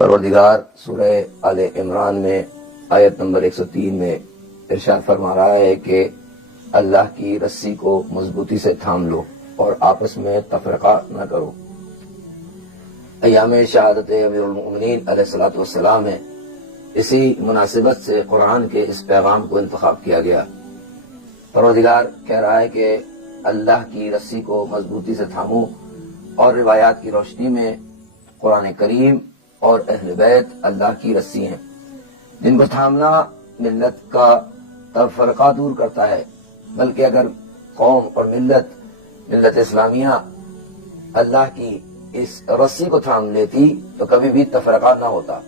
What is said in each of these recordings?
پروردگار سورہ آل عمران میں آیت نمبر 103 میں ارشاد فرما رہا ہے کہ اللہ کی رسی کو مضبوطی سے تھام لو اور آپس میں تفرقہ نہ کرو۔ ایام شہادت امیر المؤمنین علیہ الصلوۃ والسلام ہے، اسی مناسبت سے قرآن کے اس پیغام کو انتخاب کیا گیا۔ پروردگار کہہ رہا ہے کہ اللہ کی رسی کو مضبوطی سے تھامو، اور روایات کی روشنی میں قرآن کریم اور اہل بیت اللہ کی رسی ہیں جن کو تھامنا ملت کا تفرقہ دور کرتا ہے، بلکہ اگر قوم اور ملت اسلامیہ اللہ کی اس رسی کو تھام لیتی تو کبھی بھی تفرقہ نہ ہوتا۔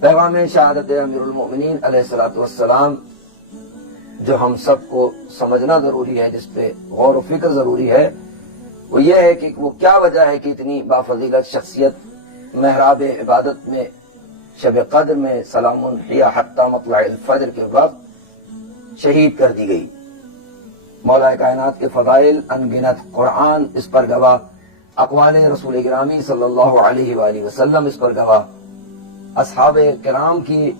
پیغام شہادت امیر المؤمنین علیہ الصلوۃ والسلام جو ہم سب کو سمجھنا ضروری ہے، جس پہ غور و فکر ضروری ہے، وہ یہ ہے کہ وہ کیا وجہ ہے کہ اتنی بافضیلت شخصیت محراب عبادت میں شب قدر میں سلام ہی حتی مطلع الفجر کے وقت شہید کر دی گئی۔ مولا کائنات کے فضائل انگنت، قرآن اس پر گواہ، اقوال رسول گرامی صلی اللہ علیہ وآلہ وسلم اس پر گواہ، اصحاب کرام کی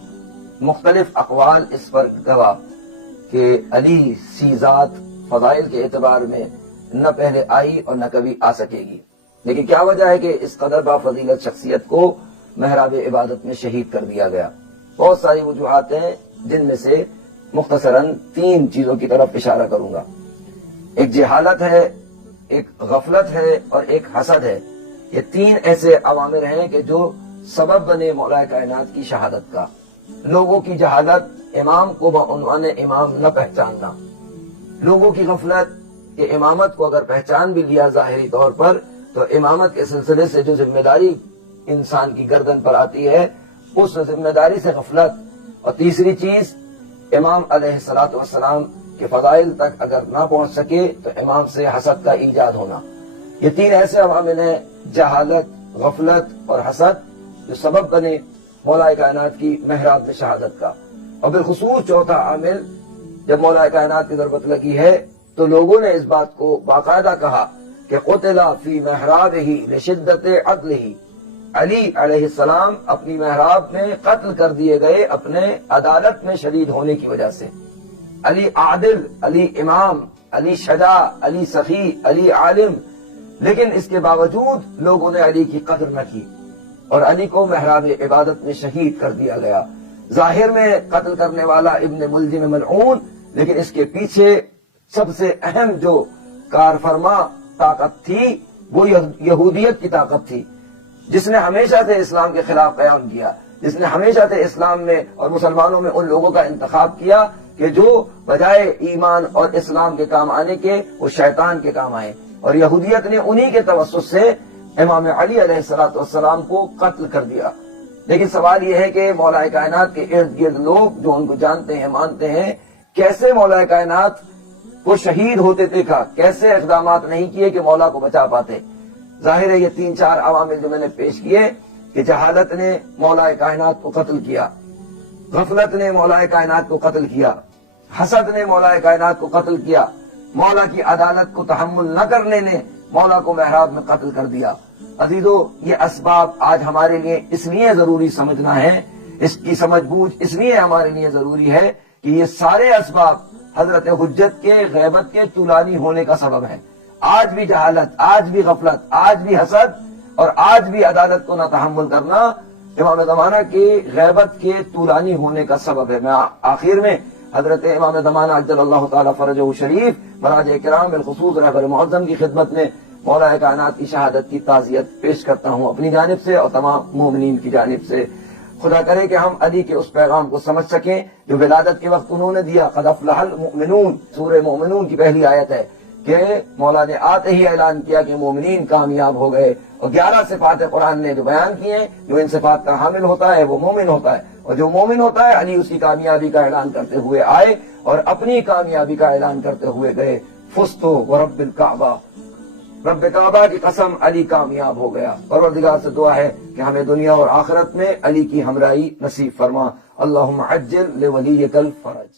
مختلف اقوال اس پر گواہ کہ علی سی ذات فضائل کے اعتبار میں نہ پہلے آئی اور نہ کبھی آ سکے گی۔ لیکن کیا وجہ ہے کہ اس قدر بافضیلت شخصیت کو محراب عبادت میں شہید کر دیا گیا؟ بہت ساری وجوہات ہیں، جن میں سے مختصراً 3 چیزوں کی طرف اشارہ کروں گا۔ ایک جہالت ہے، ایک غفلت ہے اور ایک حسد ہے۔ یہ 3 ایسے عوامل ہیں کہ جو سبب بنے مولا کائنات کی شہادت کا۔ لوگوں کی جہالت، امام کو بعنوان امام نہ پہچاننا، لوگوں کی غفلت کہ امامت کو اگر پہچان بھی لیا ظاہری طور پر تو امامت کے سلسلے سے جو ذمہ داری انسان کی گردن پر آتی ہے اس ذمہ داری سے غفلت، اور تیسری چیز امام علیہ الصلوۃ والسلام کے فضائل تک اگر نہ پہنچ سکے تو امام سے حسد کا ایجاد ہونا۔ یہ 3 ایسے عوامل ہیں، جہالت، غفلت اور حسد، جو سبب بنے مولا کائنات کی محراب میں شہادت کا۔ اور بالخصوص چوتھا عامل، جب مولا کائنات کی ضرورت لگی ہے تو لوگوں نے اس بات کو باقاعدہ کہا کہ قتل فی محرابہ لشدت عدلہ، علی علیہ السلام اپنی محراب میں قتل کر دیے گئے اپنے عدالت میں شدید ہونے کی وجہ سے۔ علی عادل، علی امام، علی شجاع، علی سخی، علی عالم، لیکن اس کے باوجود لوگوں نے علی کی قدر نہ کی اور علی کو محراب عبادت میں شہید کر دیا گیا۔ ظاہر میں قتل کرنے والا ابن ملجم ملعون، لیکن اس کے پیچھے سب سے اہم جو کار فرما طاقت تھی وہ یہودیت کی طاقت تھی، جس نے ہمیشہ سے اسلام کے خلاف قیام کیا، جس نے ہمیشہ سے اسلام میں اور مسلمانوں میں ان لوگوں کا انتخاب کیا کہ جو بجائے ایمان اور اسلام کے کام آنے کے وہ شیطان کے کام آئے، اور یہودیت نے انہی کے توسط سے امام علی علیہ الصلوۃ والسلام کو قتل کر دیا۔ لیکن سوال یہ ہے کہ مولا کائنات کے ارد گرد لوگ جو ان کو جانتے ہیں، مانتے ہیں، کیسے مولا کائنات کو شہید ہوتے دیکھا، کیسے اقدامات نہیں کیے کہ مولا کو بچا پاتے؟ ظاہر ہے یہ 3-4 عوامل جو میں نے پیش کیے کہ جہالت نے مولا کائنات کو قتل کیا، غفلت نے مولا کائنات کو قتل کیا، حسد نے مولا کائنات کو قتل کیا، مولا کی عدالت کو تحمل نہ کرنے نے مولا کو محراب میں قتل کر دیا۔ عزیزو، یہ اسباب آج ہمارے لیے اس لیے ضروری سمجھنا ہے، اس کی سمجھ بوجھ اس لیے ہمارے لیے ضروری ہے کہ یہ سارے اسباب حضرت حجت کے غیبت کے طولانی ہونے کا سبب ہے۔ آج بھی جہالت، آج بھی غفلت، آج بھی حسد اور آج بھی عدالت کو نہ تحمل کرنا امام زمانہ کی غیبت کے طولانی ہونے کا سبب ہے۔ میں آخر میں حضرت امام زمانہ عجل اللہ تعالی فرجہ شریف مراج کرام بالخصوص رہبر معظم کی خدمت میں مولا کائنات کی شہادت کی تعزیت پیش کرتا ہوں اپنی جانب سے اور تمام مومنین کی جانب سے۔ خدا کرے کہ ہم علی کے اس پیغام کو سمجھ سکیں جو ولادت کے وقت انہوں نے دیا۔ قد افلح المؤمنون، سورہ مومنون کی پہلی آیت ہے کہ مولا نے آتے ہی اعلان کیا کہ مومنین کامیاب ہو گئے، اور 11 صفات قرآن نے جو بیان کی ہیں، جو ان صفات کا حامل ہوتا ہے وہ مومن ہوتا ہے، اور جو مومن ہوتا ہے علی اس کی کامیابی کا اعلان کرتے ہوئے آئے اور اپنی کامیابی کا اعلان کرتے ہوئے گئے۔ فزتو ورب الکعبہ، رب کعبہ کی قسم علی کامیاب ہو گیا۔ پروردگار سے دعا ہے کہ ہمیں دنیا اور آخرت میں علی کی ہمراہی نصیب فرما۔ اللہم عجل لولیک الفرج۔